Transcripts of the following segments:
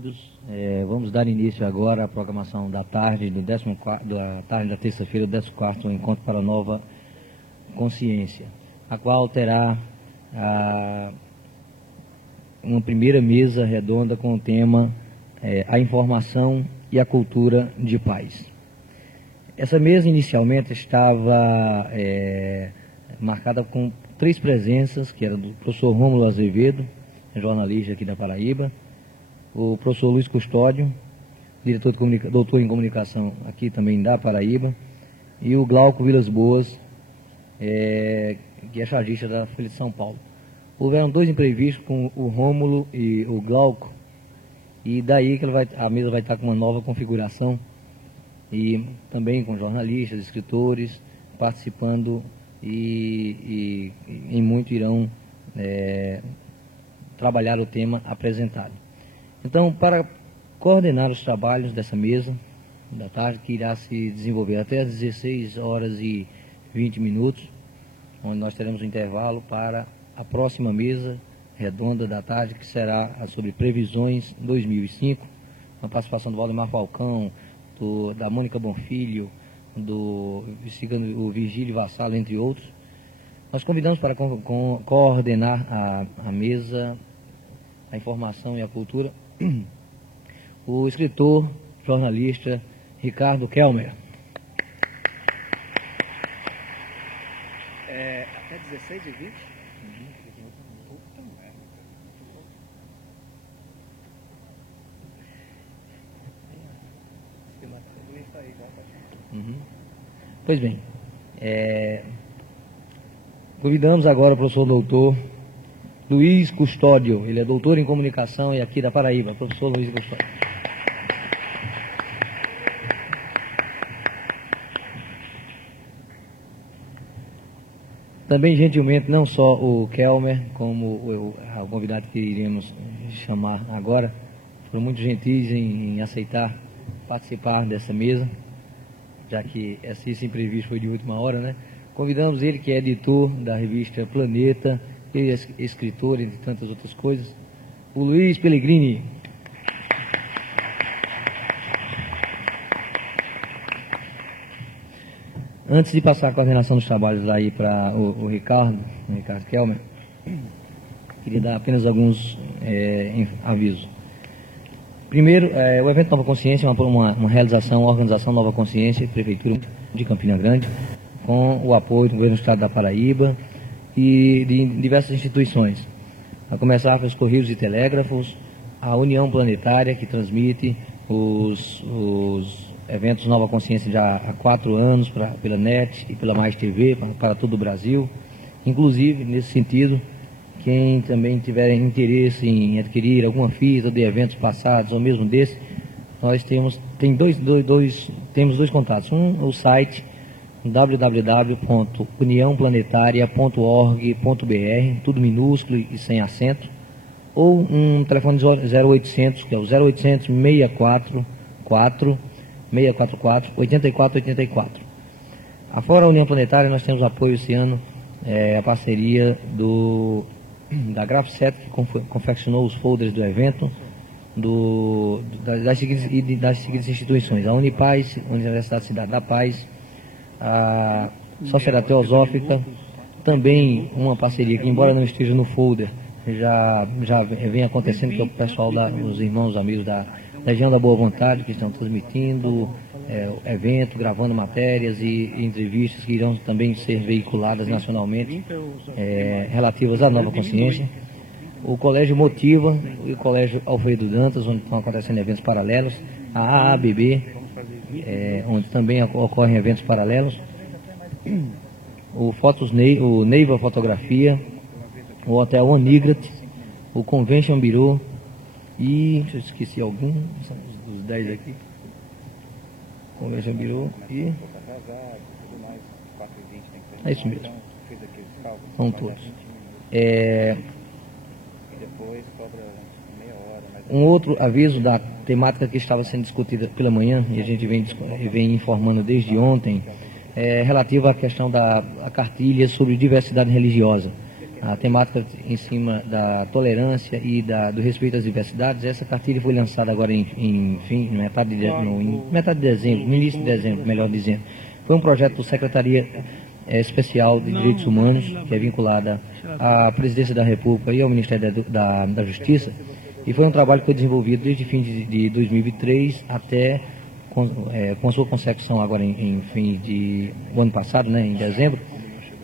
todos. Vamos dar início agora à programação da tarde, da tarde da terça-feira, do 14º Encontro para a Nova Consciência, a qual terá uma primeira mesa redonda com o tema A Informação e a Cultura de Paz. Essa mesa inicialmente estava marcada com 3 presenças, que era do professor Rômulo Azevedo, jornalista aqui da Paraíba, o professor Luiz Custódio, doutor em comunicação aqui também da Paraíba, e o Glauco Vilas Boas, que é chargista da Folha de São Paulo. Houveram 2 imprevistos com o Rômulo e o Glauco, e daí que a mesa vai estar com uma nova configuração, e também com jornalistas, escritores participando, e em muito irão trabalhar o tema apresentado. Então, para coordenar os trabalhos dessa mesa da tarde, que irá se desenvolver até às 16h20, onde nós teremos um intervalo para a próxima mesa redonda da tarde, que será sobre previsões 2005, com a participação do Valdemar Falcão, da Mônica Bonfilho, do Virgílio Vassalo, entre outros. Nós convidamos para coordenar a mesa, a informação e a cultura, o escritor, jornalista Ricardo Kelmer. Até 16h20? Pois bem, convidamos agora o professor doutor Luiz Custódio. Ele é doutor em comunicação e aqui da Paraíba. Professor Luiz Custódio. Também, gentilmente, não só o Kelmer, como o convidado que iremos chamar agora, foram muito gentis em aceitar participar dessa mesa, já que esse imprevisto foi de última hora, né? Convidamos ele, que é editor da revista Planeta, ele é escritor, entre tantas outras coisas, o Luiz Pellegrini. Antes de passar a coordenação dos trabalhos aí para o Ricardo Kelmer, queria dar apenas alguns avisos. Primeiro, o evento Nova Consciência é uma realização, uma organização Nova Consciência, Prefeitura de Campina Grande, com o apoio do Governo do Estado da Paraíba e de diversas instituições, a começar pelos Correios e Telégrafos, a União Planetária, que transmite os eventos Nova Consciência já há 4 anos pela NET e pela Mais TV para todo o Brasil. Inclusive, nesse sentido, quem também tiver interesse em adquirir alguma fita de eventos passados ou mesmo desse, nós temos dois contatos. O site www.uniãoplanetaria.org.br, tudo minúsculo e sem acento, ou um telefone 0800, que é o 0800 644 8484. Afora a União Planetária, nós temos apoio esse ano, a parceria da Grafset, que confeccionou os folders do evento, das seguintes instituições: a Unipaz, Universidade Cidade da Paz, a Sociedade Teosófica, também uma parceria que, embora não esteja no folder, já vem acontecendo, que é o pessoal os irmãos amigos da Legião da Boa Vontade, que estão transmitindo o evento, gravando matérias e entrevistas que irão também ser veiculadas nacionalmente, relativas à Nova Consciência. O Colégio Motiva e o Colégio Alfredo Dantas, onde estão acontecendo eventos paralelos, a AABB, onde também ocorrem eventos paralelos, o Neiva Fotografia, o Hotel Onigrat, o Convention Bureau e, se eu esqueci algum, dos 10 aqui, Convention Bureau e... é isso mesmo, são todos. Um outro aviso da temática que estava sendo discutida pela manhã, e a gente vem informando desde ontem, relativa à questão da cartilha sobre diversidade religiosa. a temática em cima da tolerância e do respeito às diversidades. Essa cartilha foi lançada agora no metade de dezembro, no início de dezembro, melhor dizendo. Foi um projeto da Secretaria Especial de Direitos Humanos, que é vinculada à Presidência da República e ao Ministério da Justiça, e foi um trabalho que foi desenvolvido desde fim de 2003 até com a sua consecução agora em fim do ano passado, né, em dezembro,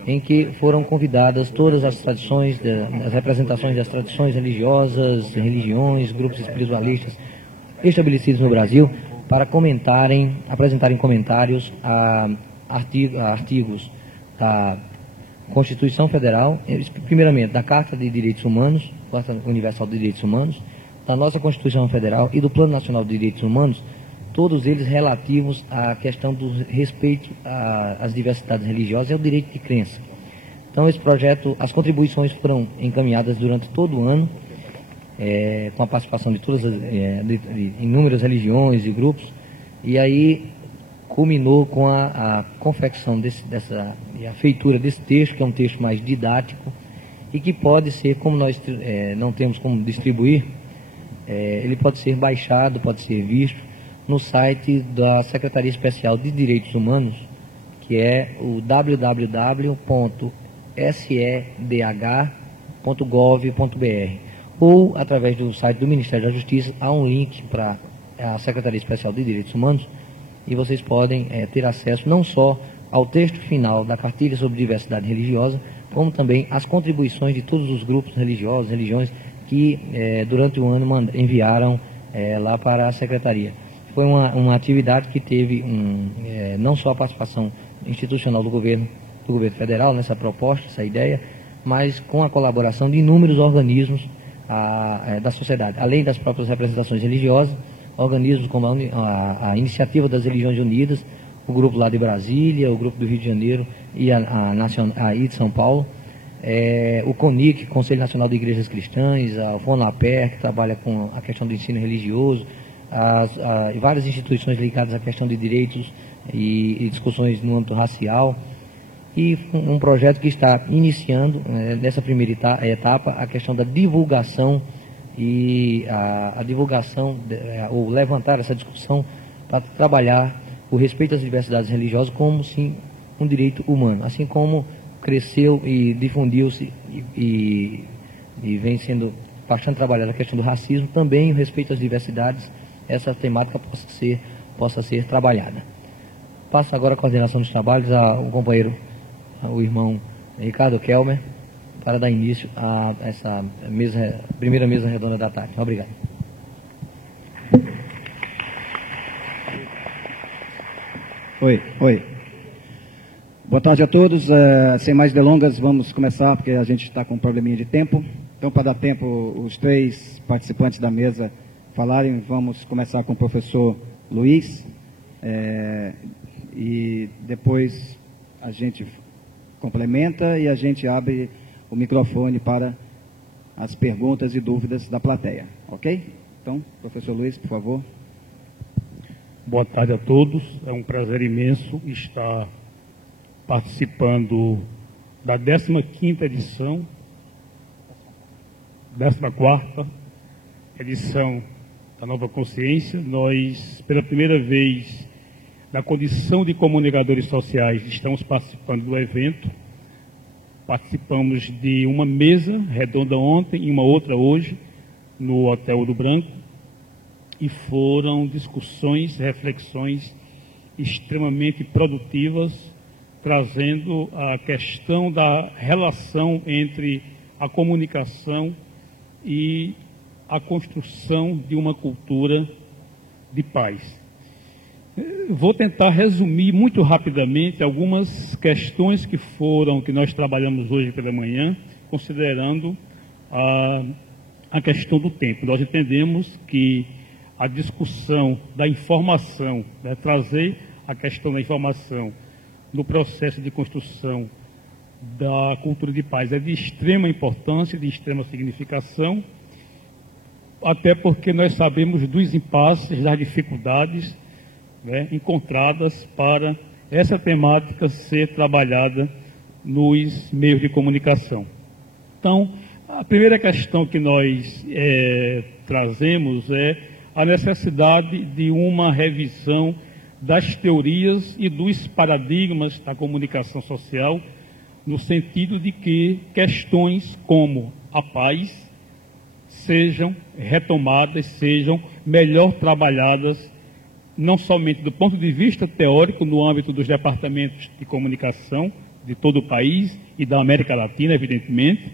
em que foram convidadas todas as tradições, as representações das tradições religiosas, religiões, grupos espiritualistas estabelecidos no Brasil, para apresentarem comentários a artigos da Constituição Federal, primeiramente da Carta de Direitos Humanos, Carta Universal de Direitos Humanos, da nossa Constituição Federal e do Plano Nacional de Direitos Humanos, todos eles relativos à questão do respeito às diversidades religiosas e ao direito de crença. Então, esse projeto, as contribuições foram encaminhadas durante todo o ano, com a participação de todas de inúmeras religiões e grupos, e aí culminou com a confecção e a feitura desse texto, que é um texto mais didático e que pode ser, como nós não temos como distribuir, ele pode ser baixado, pode ser visto no site da Secretaria Especial de Direitos Humanos, que é o www.sedh.gov.br, ou através do site do Ministério da Justiça. Há um link para a Secretaria Especial de Direitos Humanos, e vocês podem ter acesso não só ao texto final da cartilha sobre diversidade religiosa, como também às contribuições de todos os grupos religiosos, religiões que durante o ano enviaram lá para a Secretaria. Foi uma atividade que teve não só a participação institucional do governo federal nessa proposta, essa ideia, mas com a colaboração de inúmeros organismos da sociedade, além das próprias representações religiosas, organismos como a Iniciativa das Religiões Unidas, o grupo lá de Brasília, o grupo do Rio de Janeiro e aí de São Paulo, o CONIC, Conselho Nacional de Igrejas Cristãs, a FONAPER, que trabalha com a questão do ensino religioso, várias instituições ligadas à questão de direitos e discussões no âmbito racial, e um projeto que está iniciando, nessa primeira etapa, a questão da divulgação e a divulgação, ou levantar essa discussão para trabalhar o respeito às diversidades religiosas como, sim, um direito humano, assim como cresceu e difundiu-se e vem sendo bastante trabalhada a questão do racismo, também o respeito às diversidades, essa temática possa ser trabalhada. Passo agora a coordenação dos trabalhos ao companheiro, o irmão Ricardo Kelmer, para dar início a essa primeira mesa redonda da tarde. Obrigado. Oi. Boa tarde a todos. Sem mais delongas, vamos começar, porque a gente está com um probleminha de tempo. Então, para dar tempo os três participantes da mesa falarem, vamos começar com o professor Luiz, e depois a gente complementa e a gente abre o microfone para as perguntas e dúvidas da plateia, ok? Então, professor Luiz, por favor. Boa tarde a todos, é um prazer imenso estar participando da 15ª edição, 14ª edição da Nova Consciência. Nós, pela primeira vez, na condição de comunicadores sociais, estamos participando do evento. Participamos de uma mesa redonda ontem e uma outra hoje, no Hotel do Branco, e foram discussões, reflexões extremamente produtivas, trazendo a questão da relação entre a comunicação e a construção de uma cultura de paz. Vou tentar resumir muito rapidamente algumas questões que nós trabalhamos hoje pela manhã, considerando a questão do tempo. Nós entendemos que a discussão da informação, trazer a questão da informação no processo de construção da cultura de paz é de extrema importância, de extrema significação, até porque nós sabemos dos impasses, das dificuldades encontradas para essa temática ser trabalhada nos meios de comunicação. Então, a primeira questão que nós trazemos é a necessidade de uma revisão das teorias e dos paradigmas da comunicação social, no sentido de que questões como a paz sejam retomadas, sejam melhor trabalhadas, não somente do ponto de vista teórico, no âmbito dos departamentos de comunicação de todo o país e da América Latina, evidentemente,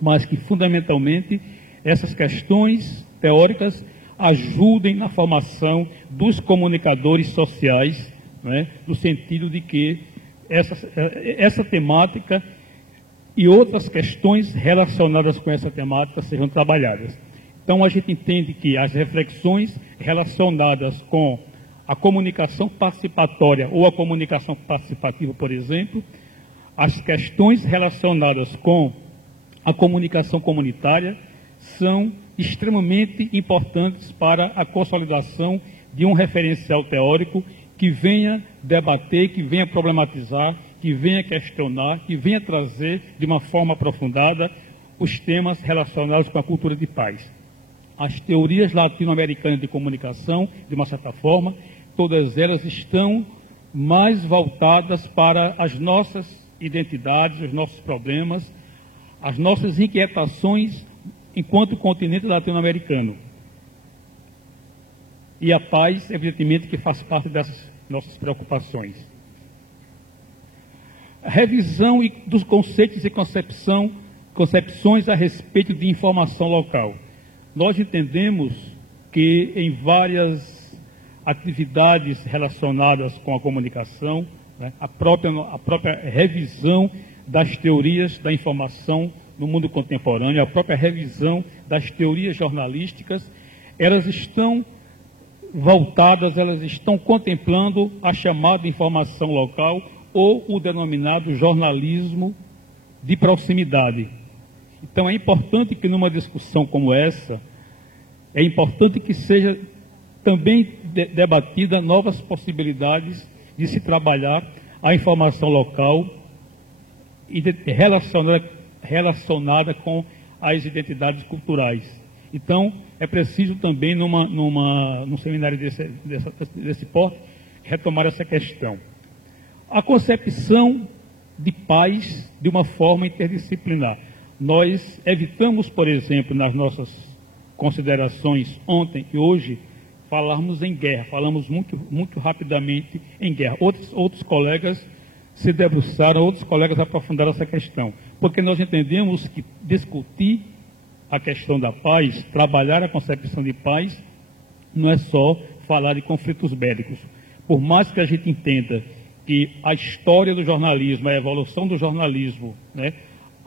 mas que, fundamentalmente, essas questões teóricas ajudem na formação dos comunicadores sociais, né, no sentido de que essa temática e outras questões relacionadas com essa temática sejam trabalhadas. Então, a gente entende que as reflexões relacionadas com a comunicação participatória ou a comunicação participativa, por exemplo, as questões relacionadas com a comunicação comunitária são extremamente importantes para a consolidação de um referencial teórico que venha debater, que venha problematizar, que venha questionar, que venha trazer de uma forma aprofundada os temas relacionados com a cultura de paz. As teorias latino-americanas de comunicação, de uma certa forma, todas elas estão mais voltadas para as nossas identidades, os nossos problemas, as nossas inquietações enquanto continente latino-americano. E a paz, evidentemente, que faz parte dessas nossas preocupações. A revisão dos conceitos e concepções a respeito de informação local. Nós entendemos que em várias atividades relacionadas com a comunicação, né, a própria revisão das teorias da informação no mundo contemporâneo, a própria revisão das teorias jornalísticas, elas estão voltadas, elas estão contemplando a chamada informação local ou o denominado jornalismo de proximidade. Então é importante que numa discussão como essa, é importante que seja também debatida novas possibilidades de se trabalhar a informação local e relacionada com as identidades culturais. Então, é preciso também, num seminário desse porte, retomar essa questão. A concepção de paz de uma forma interdisciplinar. Nós evitamos, por exemplo, nas nossas considerações ontem e hoje, falarmos em guerra, falamos muito rapidamente em guerra. Outros colegas se debruçaram, outros colegas aprofundaram essa questão, porque nós entendemos que discutir a questão da paz, trabalhar a concepção de paz, não é só falar de conflitos bélicos. Por mais que a gente entenda que a história do jornalismo, a evolução do jornalismo, né,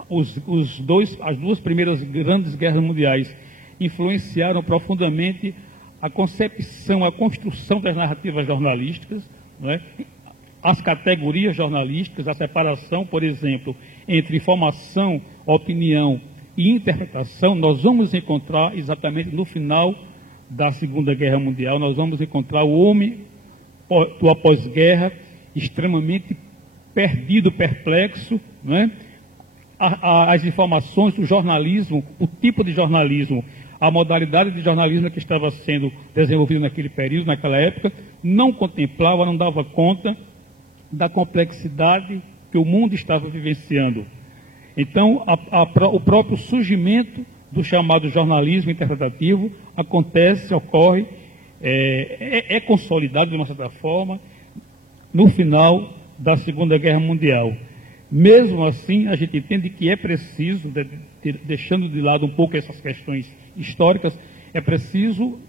as duas primeiras grandes guerras mundiais influenciaram profundamente a concepção, a construção das narrativas jornalísticas, né, as categorias jornalísticas, a separação, por exemplo, entre informação, opinião e interpretação. Nós vamos encontrar exatamente no final da Segunda Guerra Mundial, nós vamos encontrar o homem do após-guerra extremamente perdido, perplexo, né? As informações, o jornalismo, o tipo de jornalismo, a modalidade de jornalismo que estava sendo desenvolvido naquele período, naquela época, não contemplava, não dava conta da complexidade que o mundo estava vivenciando. Então, o próprio surgimento do chamado jornalismo interpretativo ocorre, é consolidado de uma certa forma no final da Segunda Guerra Mundial. Mesmo assim, a gente entende que é preciso, deixando de lado um pouco essas questões históricas, é preciso,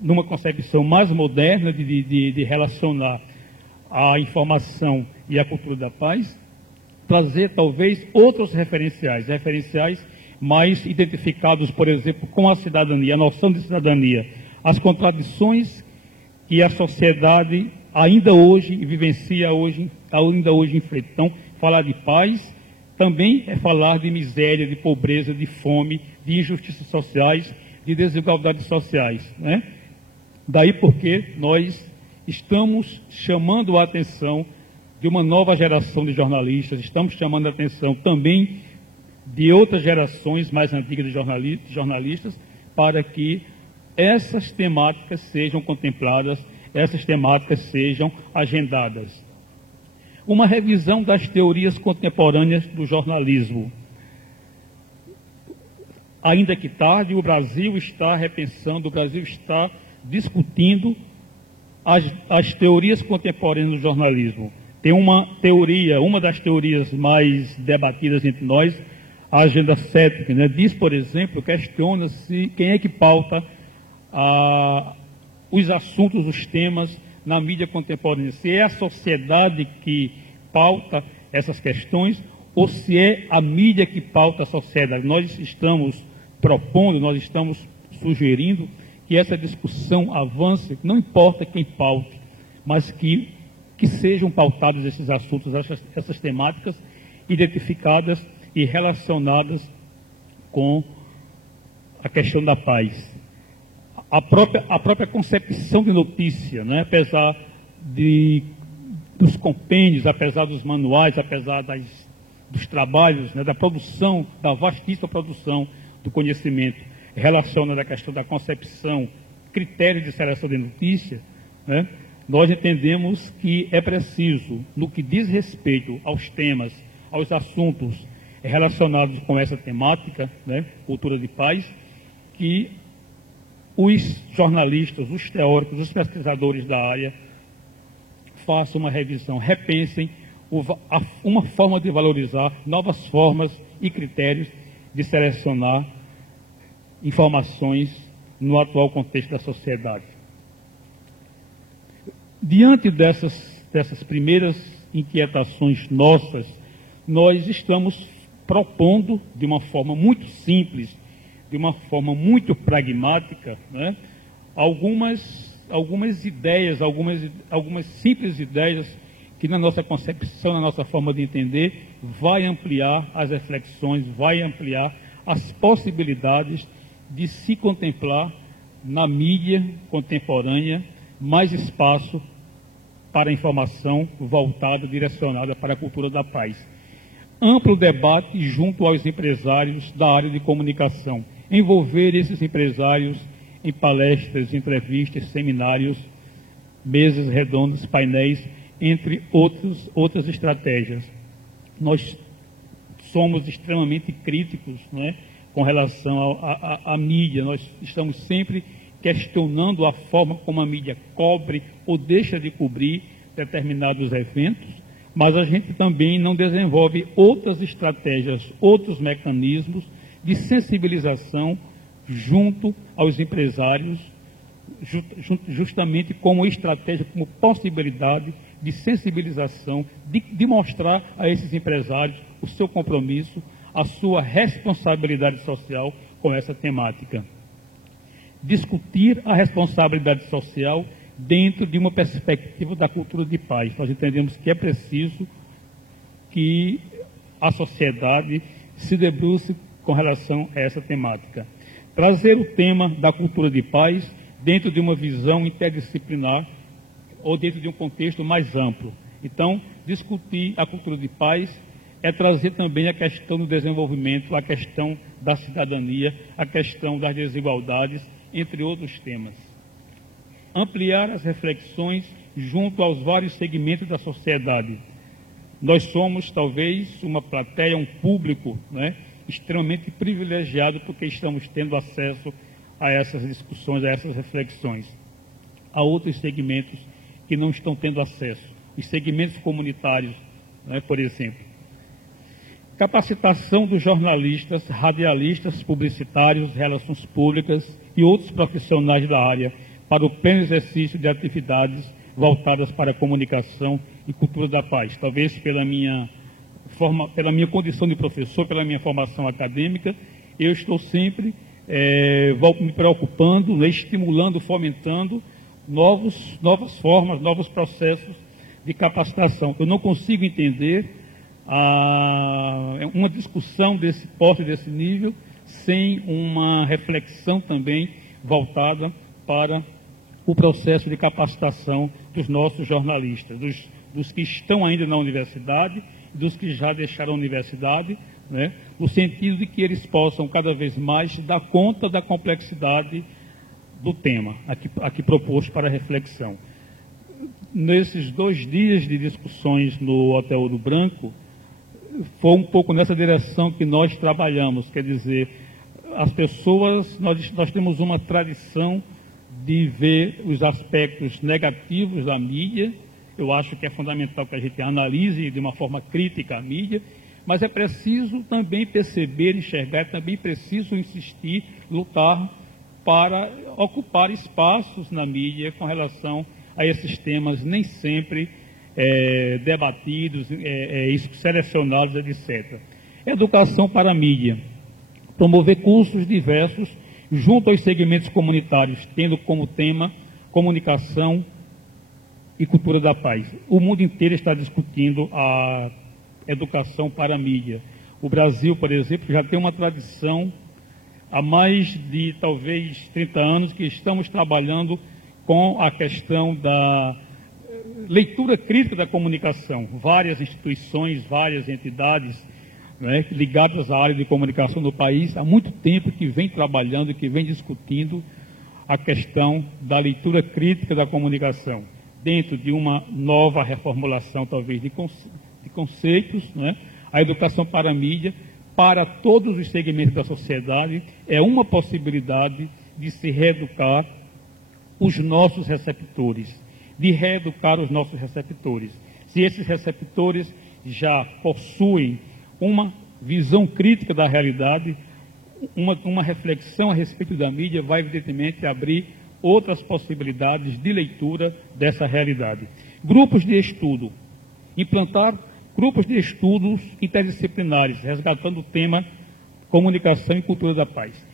numa concepção mais moderna de relacionar a informação e a cultura da paz, trazer talvez outros referenciais mais identificados, por exemplo, com a cidadania, a noção de cidadania, as contradições que a sociedade ainda hoje vivencia, ainda hoje enfrenta. Então, falar de paz também é falar de miséria, de pobreza, de fome, de injustiças sociais, de desigualdades sociais, né? Daí porque nós estamos chamando a atenção de uma nova geração de jornalistas, estamos chamando a atenção também de outras gerações mais antigas de jornalistas, para que essas temáticas sejam contempladas, essas temáticas sejam agendadas. Uma revisão das teorias contemporâneas do jornalismo. Ainda que tarde, o Brasil está repensando, o Brasil está discutindo as teorias contemporâneas do jornalismo. Tem uma teoria, uma das teorias mais debatidas entre nós, a agenda cética, né? Diz, por exemplo, questiona-se quem é que pauta os assuntos, os temas na mídia contemporânea. Se é a sociedade que pauta essas questões ou se é a mídia que pauta a sociedade. Nós estamos propondo, nós estamos sugerindo que essa discussão avance, não importa quem paute, mas que sejam pautados esses assuntos, essas temáticas identificadas e relacionadas com a questão da paz. A própria concepção de notícia, né? Apesar dos compêndios, apesar dos manuais, apesar dos trabalhos, né? Da produção, da vastíssima produção do conhecimento relacionada à questão da concepção, critérios de seleção de notícia, né? Nós entendemos que é preciso, no que diz respeito aos temas, aos assuntos relacionados com essa temática, né? Cultura de paz, que os jornalistas, os teóricos, os pesquisadores da área façam uma revisão, repensem uma forma de valorizar, novas formas e critérios de selecionar informações no atual contexto da sociedade. Diante dessas primeiras inquietações nossas, nós estamos propondo de uma forma muito simples, de uma forma muito pragmática, né, algumas ideias, algumas simples ideias que na nossa concepção, na nossa forma de entender, vai ampliar as reflexões, vai ampliar as possibilidades de se contemplar na mídia contemporânea mais espaço para a informação voltada, direcionada para a cultura da paz. Amplo debate junto aos empresários da área de comunicação. Envolver esses empresários em palestras, entrevistas, seminários, mesas redondas, painéis, entre outras estratégias. Nós somos extremamente críticos, né, com relação à mídia. Nós estamos sempre questionando a forma como a mídia cobre ou deixa de cobrir determinados eventos, mas a gente também não desenvolve outras estratégias, outros mecanismos de sensibilização junto aos empresários, justamente como estratégia, como possibilidade de sensibilização, de mostrar a esses empresários o seu compromisso, a sua responsabilidade social com essa temática. Discutir a responsabilidade social dentro de uma perspectiva da cultura de paz. Nós entendemos que é preciso que a sociedade se debruce com relação a essa temática. Trazer o tema da cultura de paz dentro de uma visão interdisciplinar ou dentro de um contexto mais amplo. Então, discutir a cultura de paz é trazer também a questão do desenvolvimento, a questão da cidadania, a questão das desigualdades, entre outros temas. Ampliar as reflexões junto aos vários segmentos da sociedade. Nós somos, talvez, uma plateia, um público, né, extremamente privilegiado porque estamos tendo acesso a essas discussões, a essas reflexões. Há outros segmentos que não estão tendo acesso. Os segmentos comunitários, né, por exemplo. Capacitação dos jornalistas, radialistas, publicitários, relações públicas e outros profissionais da área para o pleno exercício de atividades voltadas para a comunicação e cultura da paz. Talvez pela minha condição de professor, pela minha formação acadêmica, eu estou sempre me preocupando, né, estimulando, fomentando novas formas, novos processos de capacitação. Eu não consigo entender uma discussão desse porte, desse nível, sem uma reflexão também voltada para o processo de capacitação dos nossos jornalistas, dos que estão ainda na universidade, dos que já deixaram a universidade, né, no sentido de que eles possam cada vez mais dar conta da complexidade do tema aqui proposto para reflexão. Nesses 2 dias de discussões no Hotel Ouro Branco, foi um pouco nessa direção que nós trabalhamos, quer dizer, as pessoas, nós temos uma tradição de ver os aspectos negativos da mídia. Eu acho que é fundamental que a gente analise de uma forma crítica a mídia, mas é preciso também perceber, enxergar, é também preciso insistir, lutar para ocupar espaços na mídia com relação a esses temas nem sempre debatidos, selecionados, etc. Educação para a mídia. Promover cursos diversos junto aos segmentos comunitários, tendo como tema comunicação e cultura da paz. O mundo inteiro está discutindo a educação para a mídia. O Brasil, por exemplo, já tem uma tradição há mais de talvez 30 anos que estamos trabalhando com a questão da leitura crítica da comunicação. Várias instituições, várias entidades, né, ligadas à área de comunicação do país, há muito tempo que vem trabalhando, que vem discutindo a questão da leitura crítica da comunicação, dentro de uma nova reformulação, talvez, de conceitos, né? A educação para a mídia, para todos os segmentos da sociedade, é uma possibilidade de se reeducar os nossos receptores, Se esses receptores já possuem uma visão crítica da realidade, uma reflexão a respeito da mídia, vai evidentemente abrir outras possibilidades de leitura dessa realidade. Grupos de estudo. Implantar grupos de estudos interdisciplinares, resgatando o tema comunicação e cultura da paz.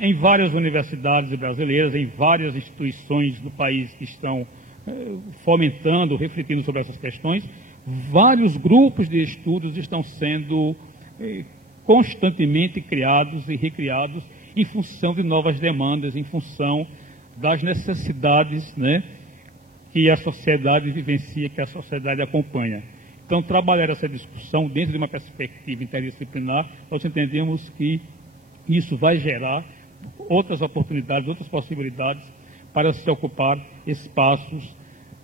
Em várias universidades brasileiras, em várias instituições do país que estão fomentando, refletindo sobre essas questões, vários grupos de estudos estão sendo constantemente criados e recriados em função de novas demandas, em função das necessidades, né, que a sociedade vivencia, que a sociedade acompanha. Então, trabalhar essa discussão dentro de uma perspectiva interdisciplinar, nós entendemos que isso vai gerar outras oportunidades, outras possibilidades para se ocupar espaços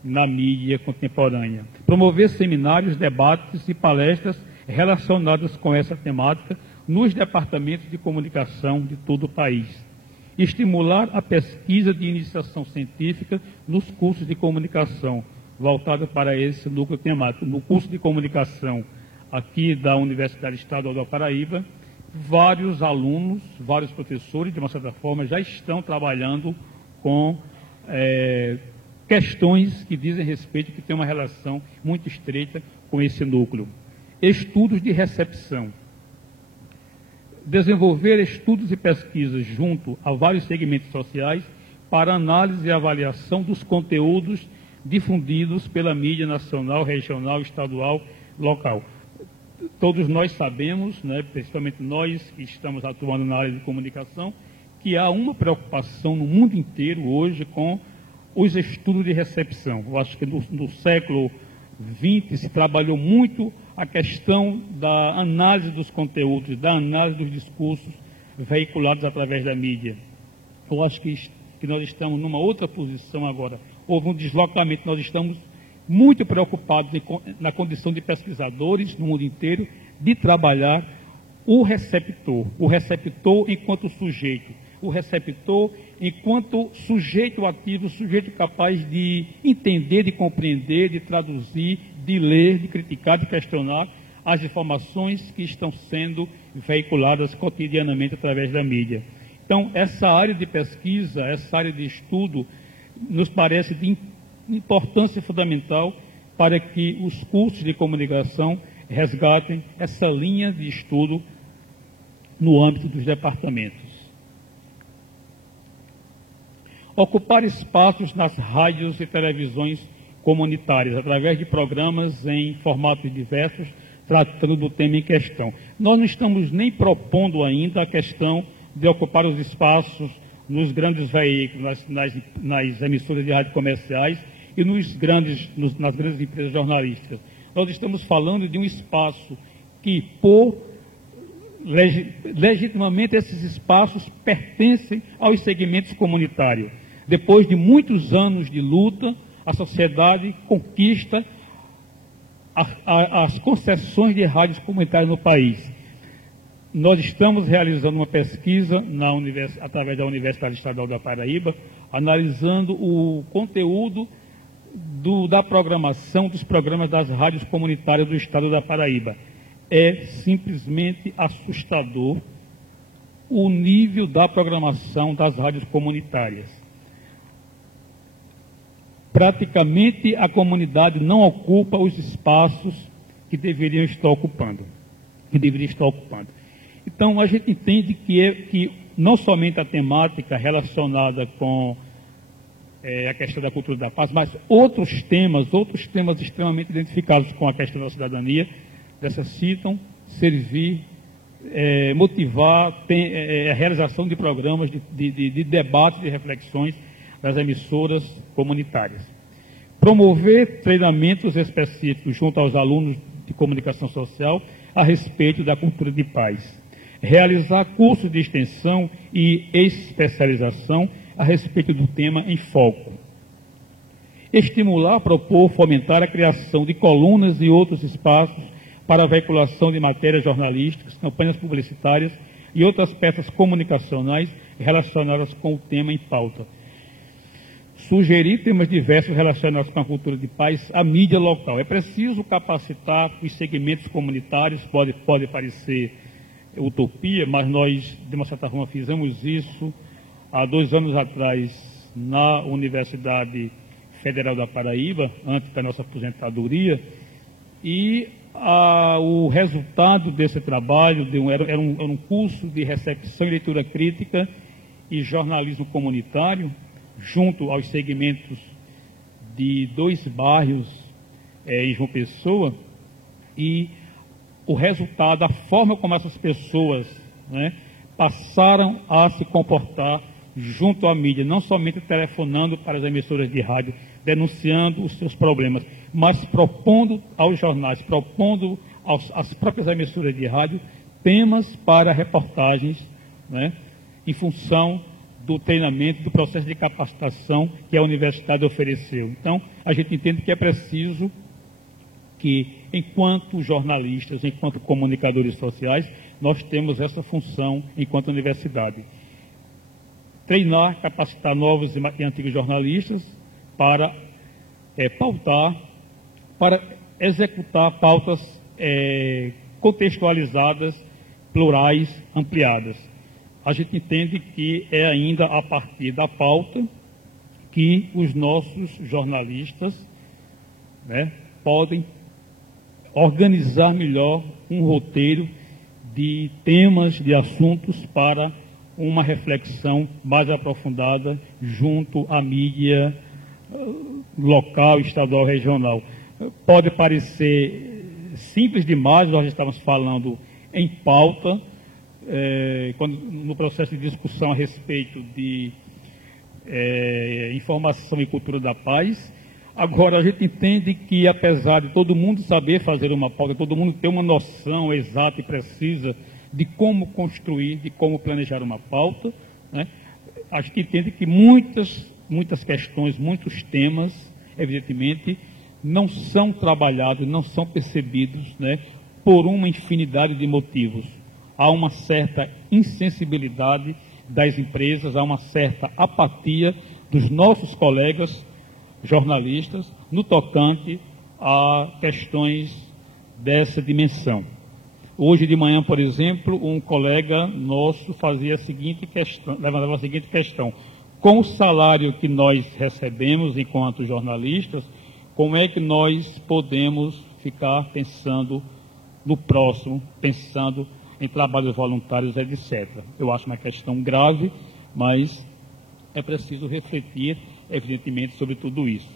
na mídia contemporânea. Promover seminários, debates e palestras relacionadas com essa temática nos departamentos de comunicação de todo o país. Estimular a pesquisa de iniciação científica nos cursos de comunicação, voltada para esse núcleo temático. No curso de comunicação aqui da Universidade Estadual da Paraíba, vários alunos, vários professores, de uma certa forma, já estão trabalhando com questões que dizem respeito, que têm uma relação muito estreita com esse núcleo. Estudos de recepção. Desenvolver estudos e pesquisas junto a vários segmentos sociais para análise e avaliação dos conteúdos difundidos pela mídia nacional, regional, estadual, local. Todos nós sabemos, né, principalmente nós que estamos atuando na área de comunicação, que há uma preocupação no mundo inteiro hoje com os estudos de recepção. Eu acho que no século XX se trabalhou muito a questão da análise dos conteúdos, da análise dos discursos veiculados através da mídia. Eu acho que nós estamos numa outra posição agora. Houve um deslocamento, nós estamos muito preocupados na condição de pesquisadores no mundo inteiro, de trabalhar o receptor enquanto sujeito, o receptor enquanto sujeito ativo, sujeito capaz de entender, de compreender, de traduzir, de ler, de criticar, de questionar as informações que estão sendo veiculadas cotidianamente através da mídia. Então, essa área de pesquisa, essa área de estudo, nos parece de importância fundamental para que os cursos de comunicação resgatem essa linha de estudo no âmbito dos departamentos. Ocupar espaços nas rádios e televisões comunitárias, através de programas em formatos diversos, tratando do tema em questão. Nós não estamos nem propondo ainda a questão de ocupar os espaços nos grandes veículos, nas emissoras de rádio comerciais e nas grandes empresas jornalísticas. Nós estamos falando de um espaço que, por legitimamente esses espaços pertencem aos segmentos comunitários. Depois de muitos anos de luta, a sociedade conquista as concessões de rádios comunitárias no país. Nós estamos realizando uma pesquisa através da Universidade Estadual da Paraíba, analisando o conteúdo da programação dos programas das rádios comunitárias do estado da Paraíba. É simplesmente assustador o nível da programação das rádios comunitárias. Praticamente a comunidade não ocupa os espaços que deveriam estar ocupando, Então a gente entende que não somente a temática relacionada com a questão da cultura da paz, mas outros temas extremamente identificados com a questão da cidadania, necessitam servir, motivar a realização de programas de debates e reflexões das emissoras comunitárias. Promover treinamentos específicos junto aos alunos de comunicação social a respeito da cultura de paz. Realizar cursos de extensão e especialização a respeito do tema em foco. Estimular, propor, fomentar a criação de colunas e outros espaços para a veiculação de matérias jornalísticas, campanhas publicitárias e outras peças comunicacionais relacionadas com o tema em pauta. Sugerir temas diversos relacionados com a cultura de paz à mídia local. É preciso capacitar os segmentos comunitários, pode parecer utopia, mas nós, de uma certa forma, fizemos isso há 2 anos atrás na Universidade Federal da Paraíba, antes da nossa aposentadoria, e o resultado desse trabalho era um curso de recepção e leitura crítica e jornalismo comunitário, junto aos segmentos de 2 bairros em João Pessoa, e o resultado, a forma como essas pessoas, né, passaram a se comportar junto à mídia, não somente telefonando para as emissoras de rádio, denunciando os seus problemas, mas propondo aos jornais, propondo às próprias emissoras de rádio temas para reportagens, né, em função do treinamento, do processo de capacitação que a universidade ofereceu. Então, a gente entende que é preciso que, enquanto jornalistas, enquanto comunicadores sociais, nós temos essa função enquanto universidade. Treinar, capacitar novos e antigos jornalistas para pautar, para executar pautas contextualizadas, plurais, ampliadas. A gente entende que é ainda a partir da pauta que os nossos jornalistas, né, podem organizar melhor um roteiro de temas, de assuntos para uma reflexão mais aprofundada junto à mídia local, estadual, regional. Pode parecer simples demais, nós estamos falando em pauta, no processo de discussão a respeito de informação e cultura da paz. Agora, a gente entende que, apesar de todo mundo saber fazer uma pauta, todo mundo ter uma noção exata e precisa de como construir, de como planejar uma pauta, né, a gente entende que muitas questões, muitos temas, evidentemente, não são trabalhados, não são percebidos, né, por uma infinidade de motivos. Há uma certa insensibilidade das empresas, há uma certa apatia dos nossos colegas jornalistas no tocante a questões dessa dimensão. Hoje de manhã, por exemplo, um colega nosso fazia levantava a seguinte questão: com o salário que nós recebemos enquanto jornalistas, como é que nós podemos ficar pensando no próximo, pensando em trabalhos voluntários, etc. Eu acho uma questão grave, mas é preciso refletir, evidentemente, sobre tudo isso.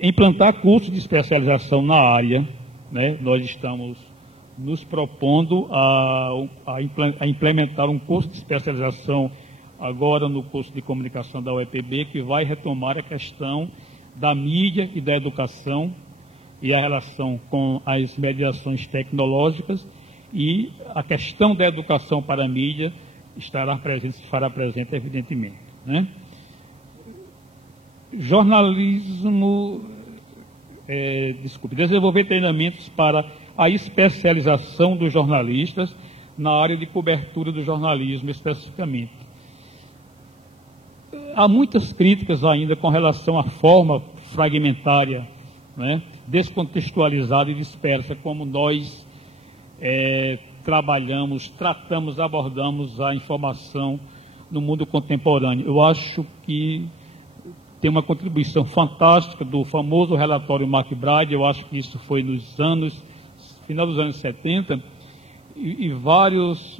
Implantar cursos de especialização na área, né? Nós estamos nos propondo a implementar um curso de especialização agora no curso de comunicação da UEPB, que vai retomar a questão da mídia e da educação e a relação com as mediações tecnológicas e a questão da educação para a mídia estará presente, se fará presente, evidentemente, né? Jornalismo, desenvolver treinamentos para a especialização dos jornalistas na área de cobertura do jornalismo especificamente. Há muitas críticas ainda com relação à forma fragmentária, né, descontextualizada e dispersa como nós tratamos, abordamos a informação no mundo contemporâneo. Eu acho que tem uma contribuição fantástica do famoso relatório McBride. Eu acho que isso foi final dos anos 70, e vários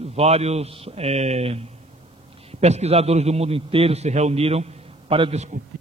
pesquisadores do mundo inteiro se reuniram para discutir